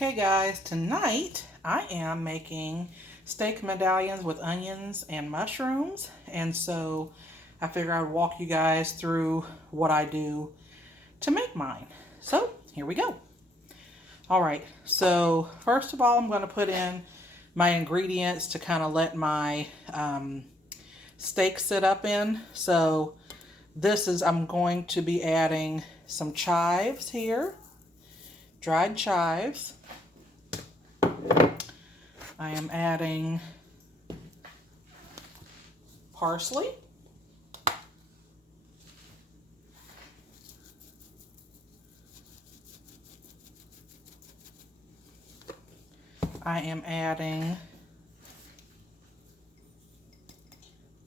Okay guys, tonight I am making steak medallions with onions and mushrooms, and so I figured I would walk you guys through what I do to make mine. So here we go. Alright, so first of all I'm going to put in my ingredients to kind of let my steak sit up in. So I'm going to be adding some chives here, dried chives. I am adding parsley. I am adding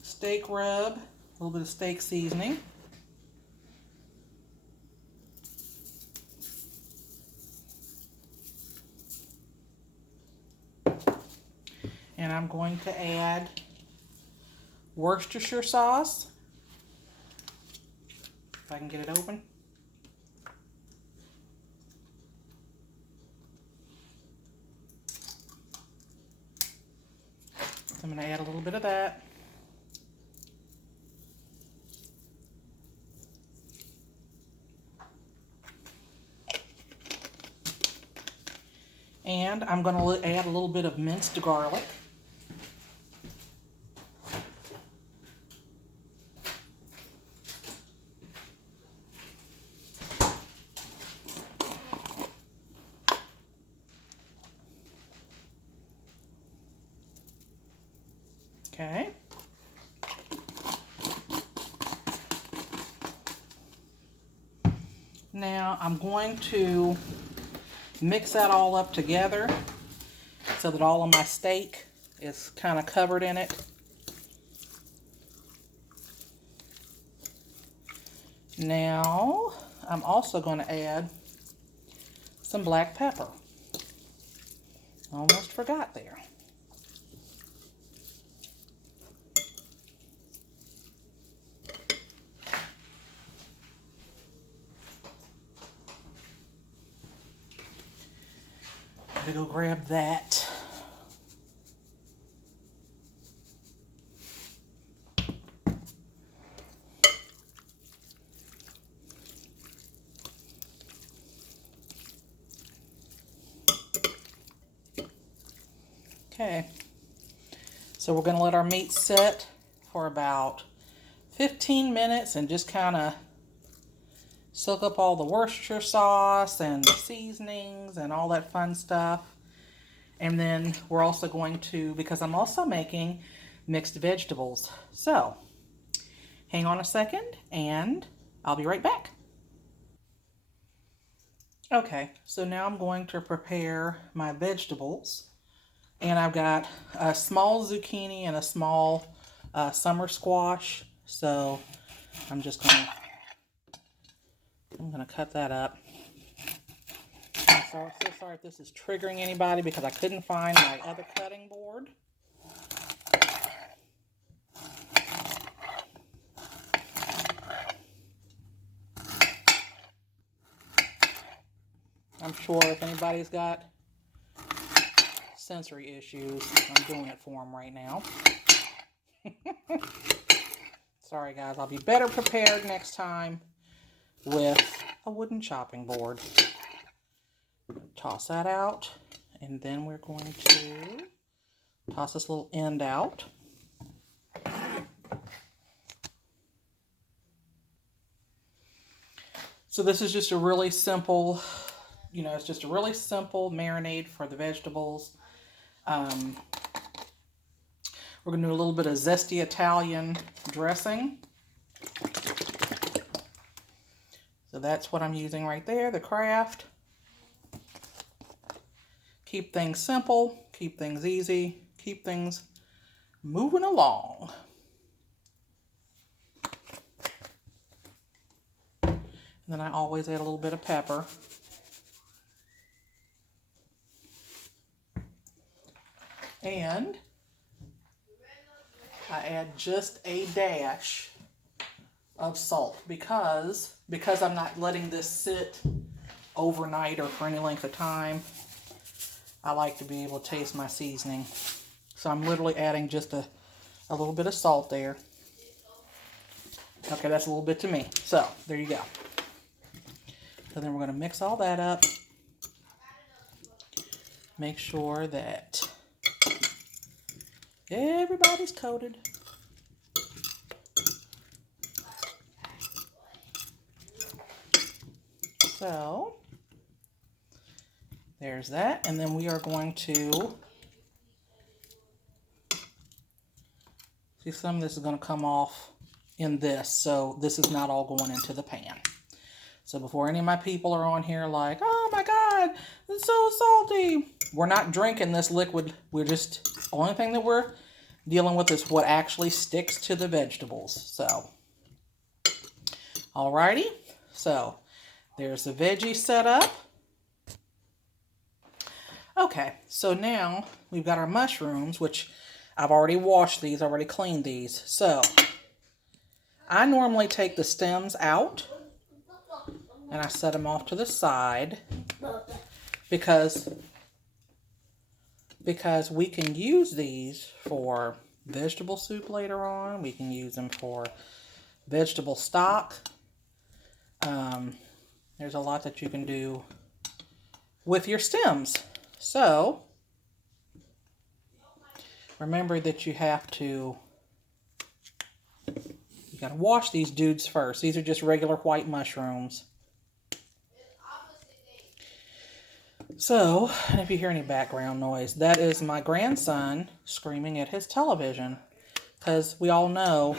steak rub, a little bit of steak seasoning. And I'm going to add Worcestershire sauce, if I can get it open. So I'm going to add a little bit of that. And I'm going to add a little bit of minced garlic. Okay. Now I'm going to mix that all up together so that all of my steak is kind of covered in it. Now I'm also going to add some black pepper. Almost forgot there. Gotta go grab that. Okay, so we're going to let our meat sit for about 15 minutes and just kind of soak up all the Worcestershire sauce and the seasonings and all that fun stuff. And then we're also going to, because I'm also making mixed vegetables. So hang on a second and I'll be right back. Okay, so now I'm going to prepare my vegetables. And I've got a small zucchini and a small summer squash. So I'm gonna cut that up. I'm so sorry if this is triggering anybody because I couldn't find my other cutting board. I'm sure if anybody's got sensory issues, I'm doing it for them right now. Sorry guys, I'll be better prepared next time with a wooden chopping board. Toss that out, and then we're going to toss this little end out. So this is just a really simple, it's just a really simple marinade for the vegetables. We're going to do a little bit of zesty Italian dressing. So that's what I'm using right there, the Kraft. Keep things simple, keep things easy, keep things moving along. And then I always add a little bit of pepper. And I add just a dash of salt because I'm not letting this sit overnight or for any length of time. I like to be able to taste my seasoning. So I'm literally adding just a little bit of salt there. Okay, that's a little bit to me. So, there you go. So then we're going to mix all that up. Make sure that everybody's coated. So, there's that. And then we are going to, see, some of this is going to come off in this. So this is not all going into the pan. So before any of my people are on here like, oh my God, it's so salty. We're not drinking this liquid. We're just, the only thing that we're dealing with is what actually sticks to the vegetables. So, alrighty. So, there's the veggie set up. Okay, so now we've got our mushrooms, which I've already washed these, already cleaned these. So, I normally take the stems out and I set them off to the side because we can use these for vegetable soup later on. We can use them for vegetable stock. There's a lot that you can do with your stems. So, remember that you have to, you gotta wash these dudes first. These are just regular white mushrooms. So, if you hear any background noise, that is my grandson screaming at his television. Because we all know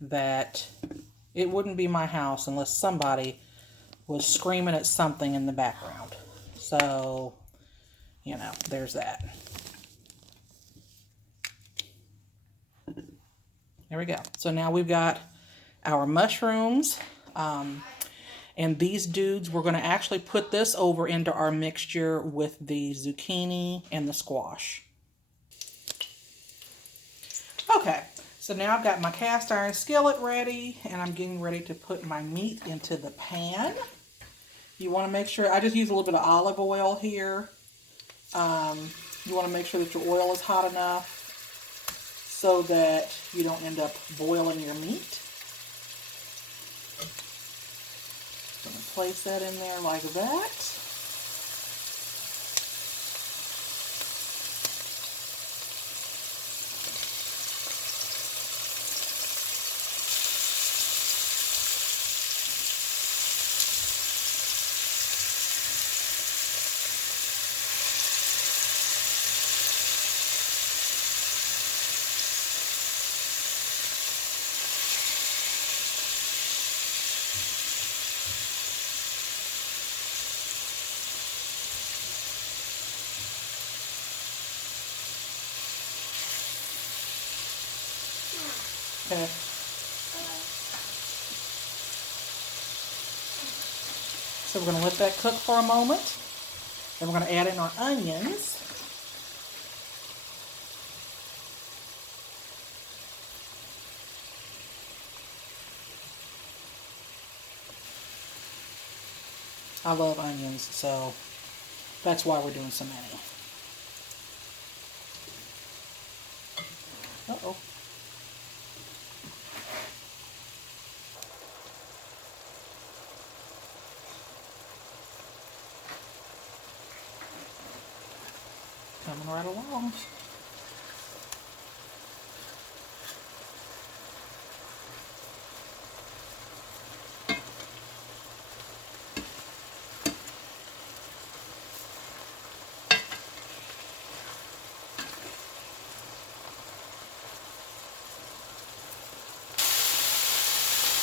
that it wouldn't be my house unless somebody was screaming at something in the background. So, you know, there's that. There we go. So now we've got our mushrooms. And these dudes, we're going to actually put this over into our mixture with the zucchini and the squash. Okay, so now I've got my cast iron skillet ready, and I'm getting ready to put my meat into the pan. You want to make sure, I just use a little bit of olive oil here. You want to make sure that your oil is hot enough so that you don't end up boiling your meat. I'm going to place that in there like that. Okay. So we're going to let that cook for a moment. Then we're going to add in our onions. I love onions, so that's why we're doing so many. Uh-oh. Coming right along.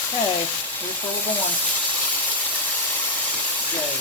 Okay, here's where we're going. Yay.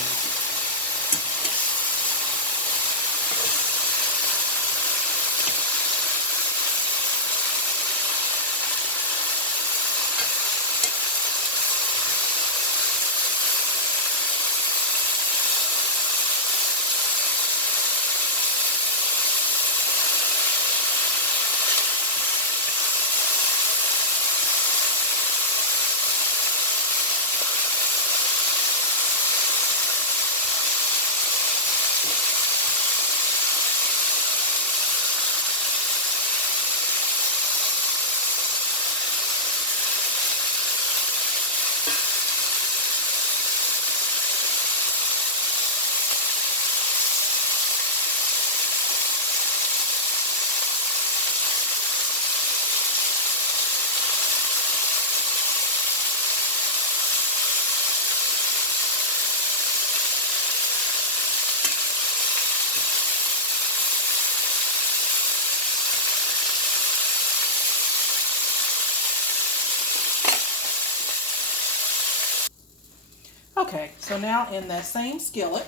Okay, so now in that same skillet,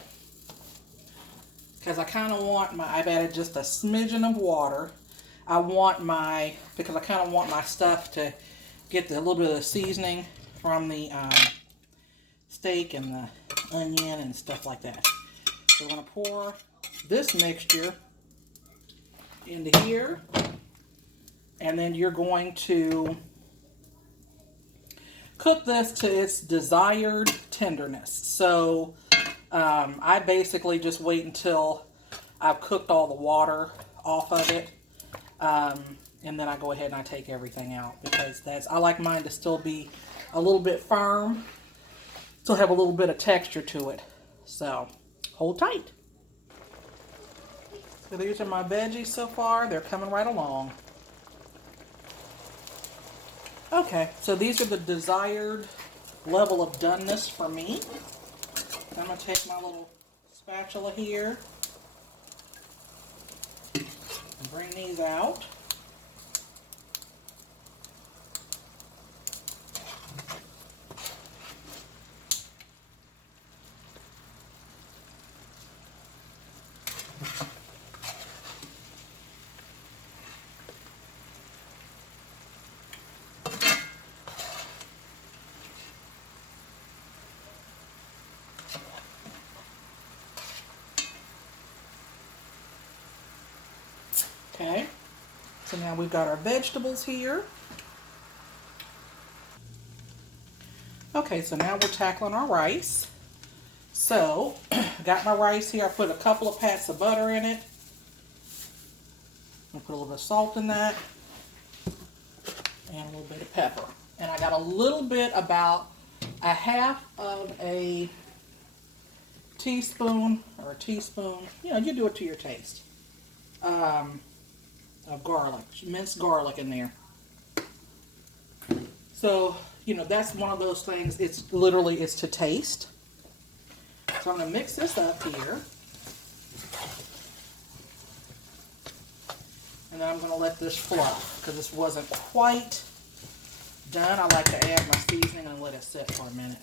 because I kind of want I've added just a smidgen of water. Because I kind of want my stuff to get a little bit of the seasoning from the steak and the onion and stuff like that. So we're going to pour this mixture into here, and then you're going to cook this to its desired tenderness. So I basically just wait until I've cooked all the water off of it, and then I go ahead and I take everything out, because I like mine to still be a little bit firm, still have a little bit of texture to it. So hold tight. So these are my veggies so far. They're coming right along. Okay, so these are the desired level of doneness for me. I'm going to take my little spatula here and bring these out. Okay, so now we've got our vegetables here. Okay, so now we're tackling our rice. So, got my rice here. I put a couple of pats of butter in it. I'll put a little bit of salt in that. And a little bit of pepper. And I got a little bit, about a half of a teaspoon, you do it to your taste, of garlic, minced garlic in there. So, that's one of those things, it's to taste. So I'm going to mix this up here. And then I'm going to let this fluff, because this wasn't quite done. I like to add my seasoning and let it sit for a minute.